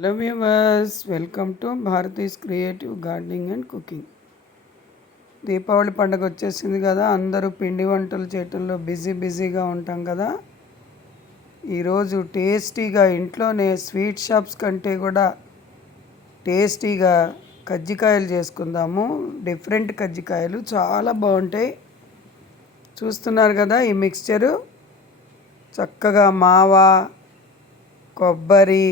Hello viewers, welcome to Bharati's creative gardening and cooking. Deepavali పండుగ వచ్చేసింది కదా, అందరూ పిండి వంటలు చేయటంలో బిజీగా ఉంటాం కదా. ఈరోజు టేస్టీగా ఇంట్లోనే స్వీట్ షాప్స్ కంటే కూడా టేస్టీగా కజ్జికాయలు చేసుకుందాము. డిఫరెంట్ కజ్జికాయలు చాలా బాగుంటాయి. చూస్తున్నారు కదా, ఈ మిక్స్చరు చక్కగా మావా, కొబ్బరి,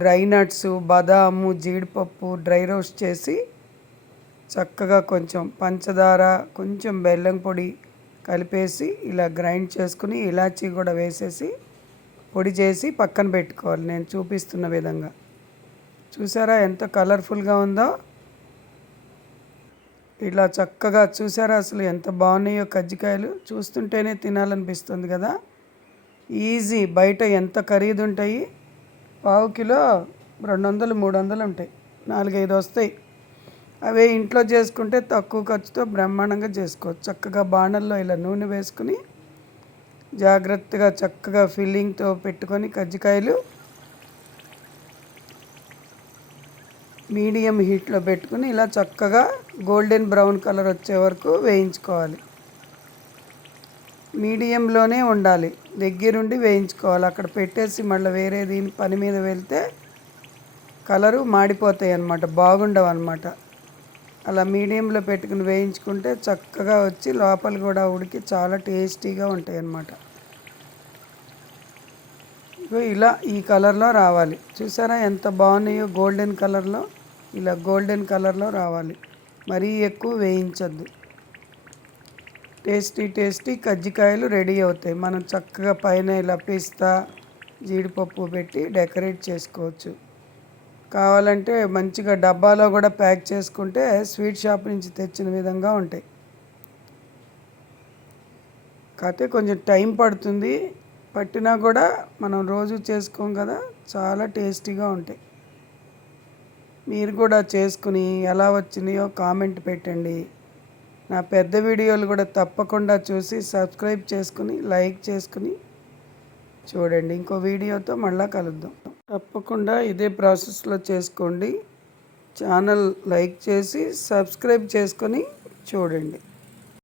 డ్రై నట్స్, బాదాము, జీడిపప్పు డ్రై రోస్ట్ చేసి చక్కగా కొంచెం పంచదార, కొంచెం బెల్లం పొడి కలిపేసి ఇలా గ్రైండ్ చేసుకుని ఇలాచీ కూడా వేసేసి పొడి చేసి పక్కన పెట్టుకోవాలి. నేను చూపిస్తున్న విధంగా చూసారా ఎంత కలర్ఫుల్గా ఉందో. ఇలా చక్కగా చూసారా, అసలు ఎంత బాగున్నాయో కజ్జికాయలు. చూస్తుంటేనే తినాలనిపిస్తుంది కదా. ఈజీ, బయట ఎంత ఖరీదు ఉంటాయి. పావు కిలో 200-300 ఉంటాయి, 4-5 వస్తాయి. అవే ఇంట్లో చేసుకుంటే తక్కువ ఖర్చుతో బ్రహ్మాండంగా చేసుకోవచ్చు. చక్కగా బాణల్లో ఇలా నూనె వేసుకుని జాగ్రత్తగా చక్కగా ఫిల్లింగ్తో పెట్టుకొని కజ్జికాయలు మీడియం హీట్లో పెట్టుకుని ఇలా చక్కగా గోల్డెన్ బ్రౌన్ కలర్ వచ్చే వరకు వేయించుకోవాలి. మీడియంలోనే ఉండాలి, దగ్గరుండి వేయించుకోవాలి. అక్కడ పెట్టేసి మళ్ళీ వేరే దీని పని మీద వెళ్తే కలరు మాడిపోతాయి అన్నమాట, బాగుండవు అన్నమాట. అలా మీడియంలో పెట్టుకుని వేయించుకుంటే చక్కగా వచ్చి లోపల కూడా ఉడికి చాలా టేస్టీగా ఉంటాయి అన్నమాట. ఇలా ఈ కలర్లో రావాలి. చూసారా ఎంత బాగున్నాయో, గోల్డెన్ కలర్లో. ఇలా గోల్డెన్ కలర్లో రావాలి, మరీ ఎక్కువ వేయించద్దు. టేస్టీ కజ్జికాయలు రెడీ అవుతాయి. మనం చక్కగా పైన ఇలా పిస్తా, జీడిపప్పు పెట్టి డెకరేట్ చేసుకోవచ్చు. కావాలంటే మంచిగా డబ్బాలో కూడా ప్యాక్ చేసుకుంటే స్వీట్ షాప్ నుంచి తెచ్చిన విధంగా ఉంటాయి. కాకపోతే కొంచెం టైం పడుతుంది, పట్టినా కూడా మనం రోజు చేసుకోం కదా, చాలా టేస్టీగా ఉంటాయి. మీరు కూడా చేసుకుని ఎలా వచ్చినాయో కామెంట్ పెట్టండి. నా పెద్ద వీడియోలు కూడా తప్పకుండా చూసి సబ్స్క్రైబ్ చేసుకుని లైక్ చేసుకుని చూడండి. ఇంకో వీడియోతో మళ్ళీ కలుద్దాం. తప్పకుండా ఇదే ప్రాసెస్లో చేసుకోండి. ఛానల్ లైక్ చేసి సబ్స్క్రైబ్ చేసుకొని చూడండి.